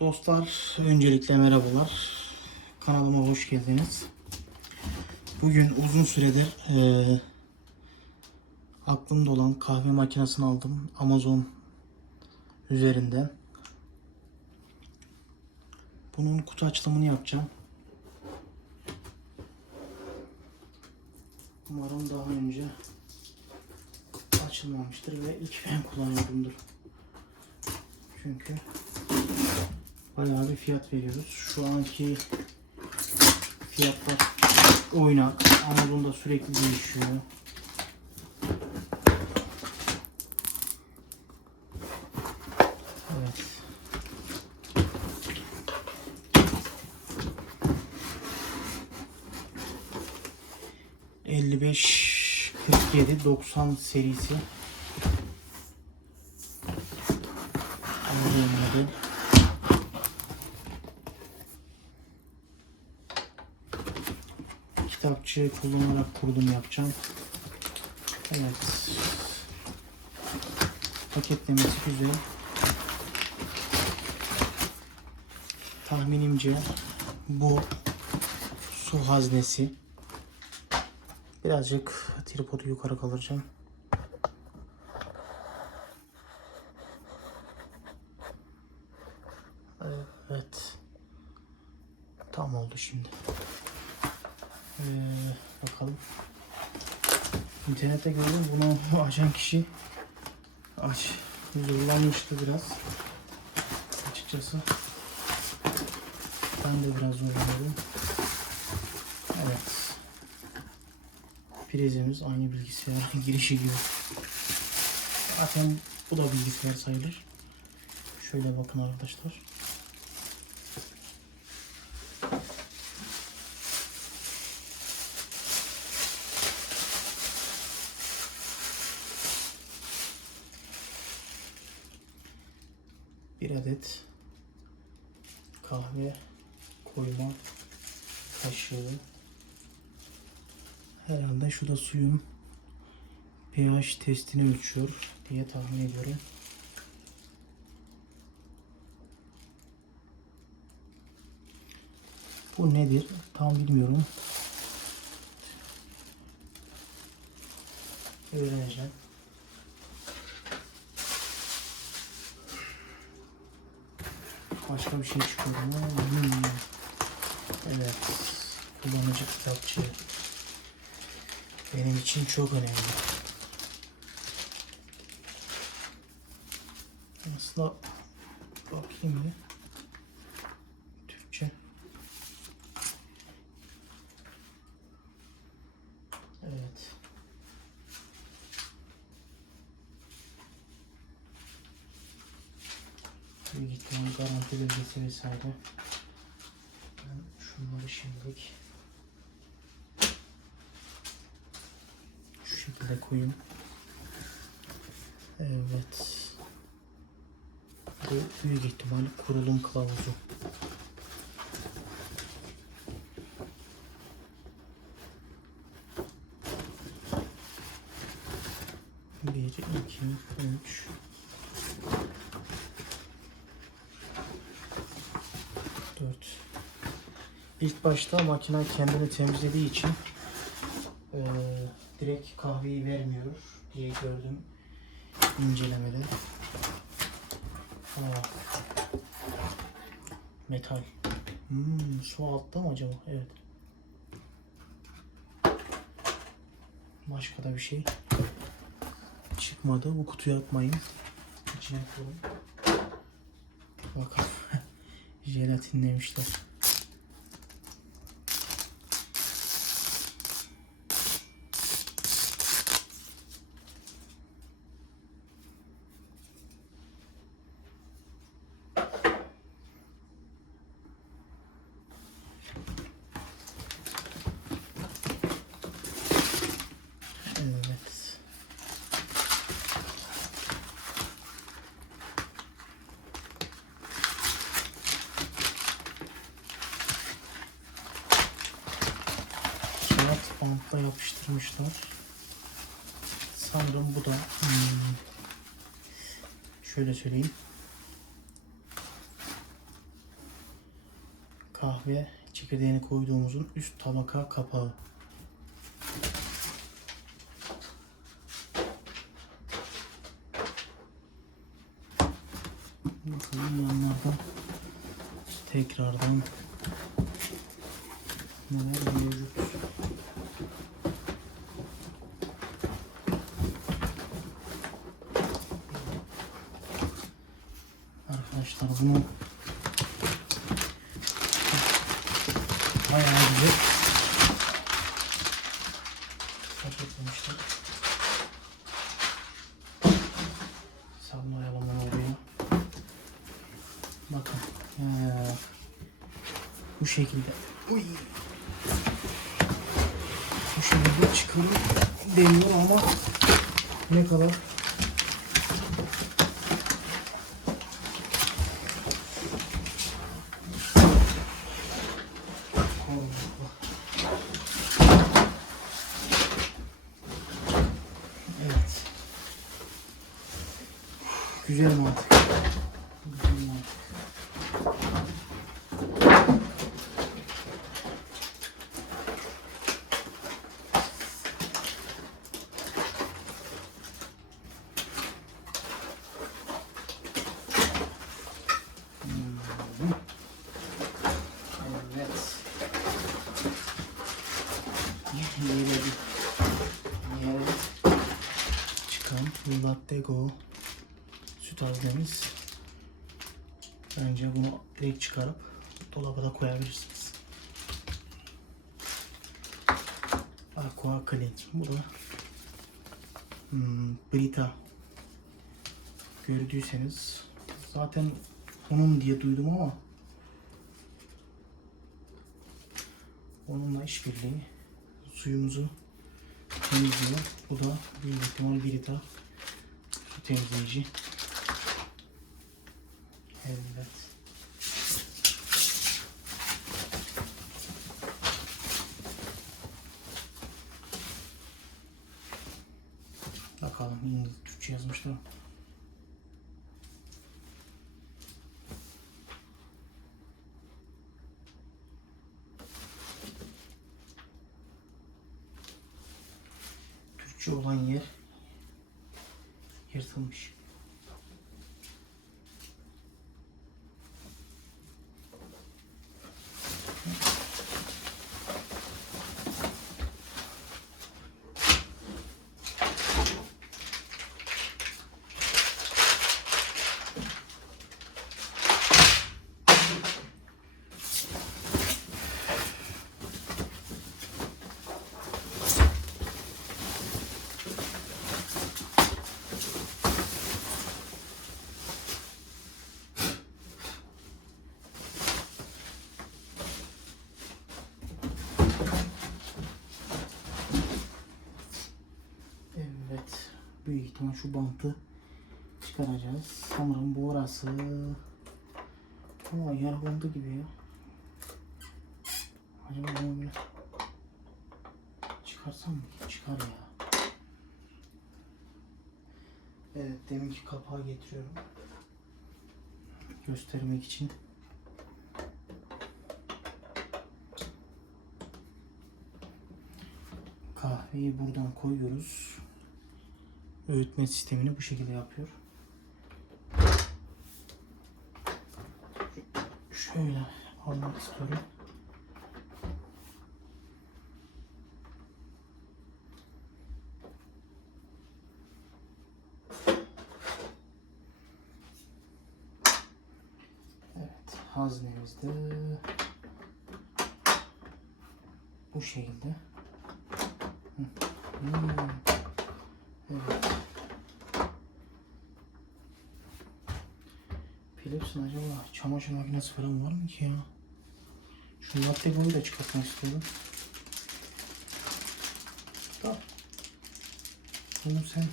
Dostlar öncelikle merhabalar. Kanalıma hoş geldiniz. Bugün uzun süredir eee aklımda olan kahve makinesini aldım Amazon üzerinden. Bunun kutu açılımını yapacağım. Umarım daha önce açılmamıştır ve ilk ben kullanıyorumdur. Çünkü bayağı bir fiyat veriyoruz. Şu anki fiyatlar oynak. Amazon'da sürekli değişiyor. Evet. Elli beş, kırk yedi, doksan serisi. Amazon kitapçı kullanarak kurulum yapacağım. Evet. Paketlemesi güzel. Tahminimce bu su haznesi. Birazcık tripodu yukarı kaldıracağım. Evet. Tam oldu şimdi. Ee, bakalım. İnternette gördüm bunu açan kişi aç zorlanmıştı biraz. Açıkçası ben de biraz zorlandım. Evet. Prizimiz aynı bilgisayar girişi gibi. Zaten bu da bilgisayar sayılır. Şöyle bakın arkadaşlar. bir adet kahve koyma kaşığı herhalde şu da suyun pH testini ölçüyor diye tahmin ediyorum. Bu nedir? Tam bilmiyorum. Öğreneceğim. Başka bir şey çıkıyor mu? Hmm. Evet. Kullanıcı kitapçı. Benim için çok önemli. Aslında bakayım bir. Türkçe. Evet. İhtimal garanti belgesi vesaire. Ben şunları şimdilik şu şekilde koyayım. Evet. Bu büyük ihtimal kurulum kılavuzu. Bir, iki, üç, İlk başta makine kendini temizlediği için eee, direkt kahveyi vermiyor diye gördüm incelemede. Aa, metal. Hmm, su altta mı acaba? Evet. Başka da bir şey çıkmadı. Bu kutuyu atmayın. İçine koyun. Bakalım. Jelatinlemişler. Yapıştırmışlar. Sanırım bu da hmm, şöyle söyleyeyim. kahve çekirdeğini koyduğumuzun üst tabaka kapağı. Bakalım yanlardan tekrardan neler mevcut. Bunu bayağı güzel paketlemişler. Sallayalım onu oraya. Bakın. Ee, bu şekilde. Uy. Bu şekilde çıkıyor deniyor ama ne kadar Evet. Güzel mantık. Güzel mantık. Hmm. Evet. Yere yere çıkan Latte Go süt haznemiz. Bence bunu direkt çıkarıp dolaba da koyabilirsiniz. Aqua Clean. Bu da hmm, Brita. Gördüyseniz zaten onun diye duydum ama onunla işbirliği suyumuzu temizliyor. Bu da büyük ihtimal Brita temizleyici. Evet. Bakalım İngiliz Türkçe yazmışlar. ama. Türkçe olan yer yırtılmış. Evet. Büyük ihtimal şu bantı çıkaracağız. Sanırım bu orası. Ama yer bandı gibi ya. Acaba bunu böyle çıkarsam mı? Çıkar ya. Evet deminki kapağı getiriyorum. Göstermek için. Kahveyi buradan koyuyoruz. Öğütme sistemini bu şekilde yapıyor. Şöyle almak istiyorum. Evet, haznemizde bu şekilde. Hmm. Evet. Philips'in acaba çamaşır makinesi falan var mı ki ya? Şu latte boyu da çıkartmak istiyorum. Da. Bunu sen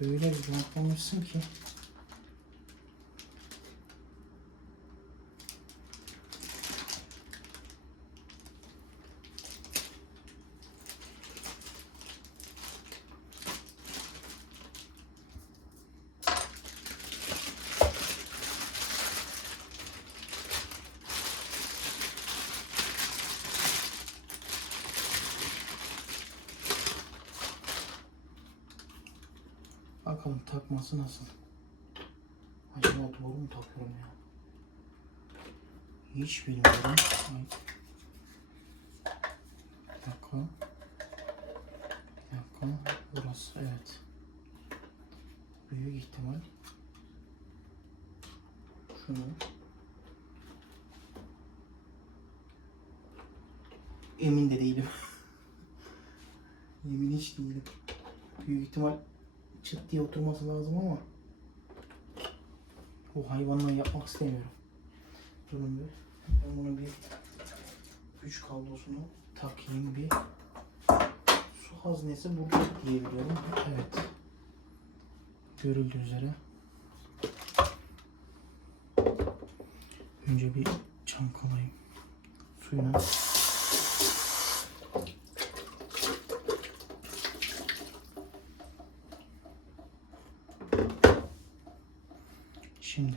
öyle bir bantlamışsın ki. Bakalım takması nasıl? Acaba doğru mu takıyorum ya? Hiç bilmiyorum. Bir dakika. Bir dakika. Burası evet. Büyük ihtimal. Şunu. Emin de değilim. Emin hiç değilim. Büyük ihtimal çıt diye oturması lazım ama o hayvanla yapmak istemiyorum. Durun bir. Ben bunu bir güç kablosunu takayım bir. Su haznesi burada diye biliyorum. Evet. Görüldüğü üzere. Önce bir çankalayayım. Suyuna. Şimdi.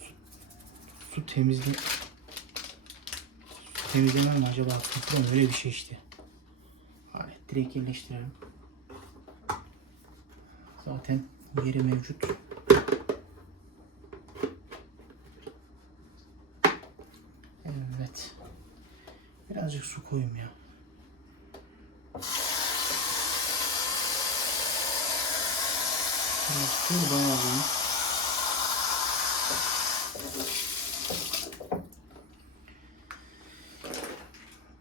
Su, su temizle su temizlemem mi acaba? Filtre öyle bir şey işte. Alet direkt yerleştirelim. Zaten yeri mevcut. Evet. Birazcık su koyayım ya. Biraz alayım.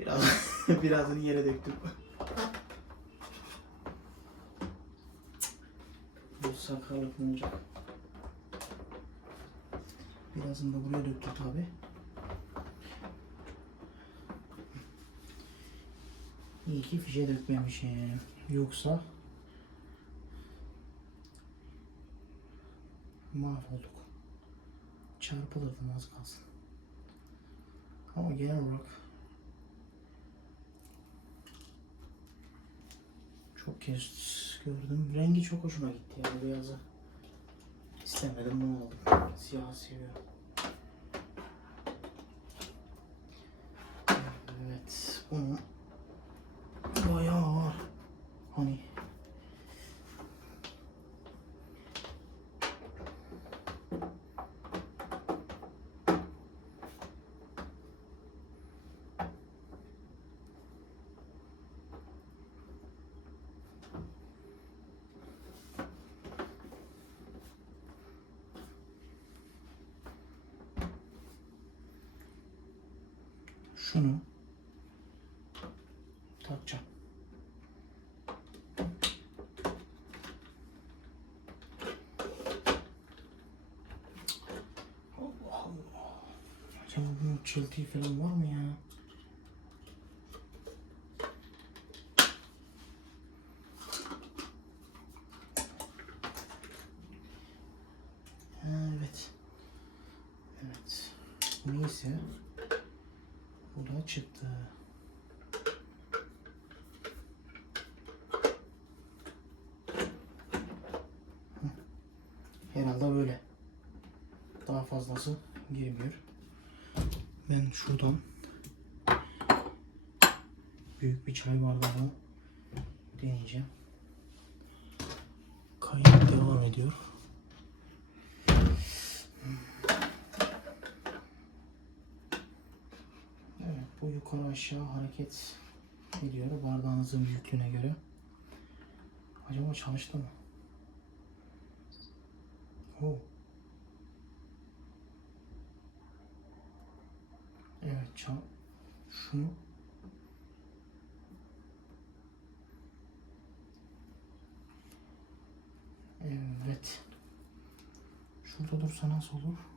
Biraz birazını yere döktüm. Bu sakarlık ne olacak? Birazını da buraya döktüm tabi. İyi ki fişe dökmemişim. Yoksa mahvolduk. Çarpılırdım az kalsın. Ama genel olarak çok kez gördüm. Rengi çok hoşuma gitti ya bu beyazı. İstemedim bunu aldım. Siyah seviyorum. Evet bunu şunu takacağım. Allah Allah. Acaba bunun çıltığı falan var mı ya? Ha, Evet. Evet. Neyse. Bu da çıktı. Hı. Herhalde böyle. Daha fazlası girmiyor. Ben şuradan büyük bir çay bardağı deneyeceğim. Kayıt devam ediyor. Evet, bu yukarı aşağı hareket ediyor bardağınızın büyüklüğüne göre. Acaba çalıştı mı? Oo. Evet, çal. Şunu. Evet. Şurada dursa nasıl olur?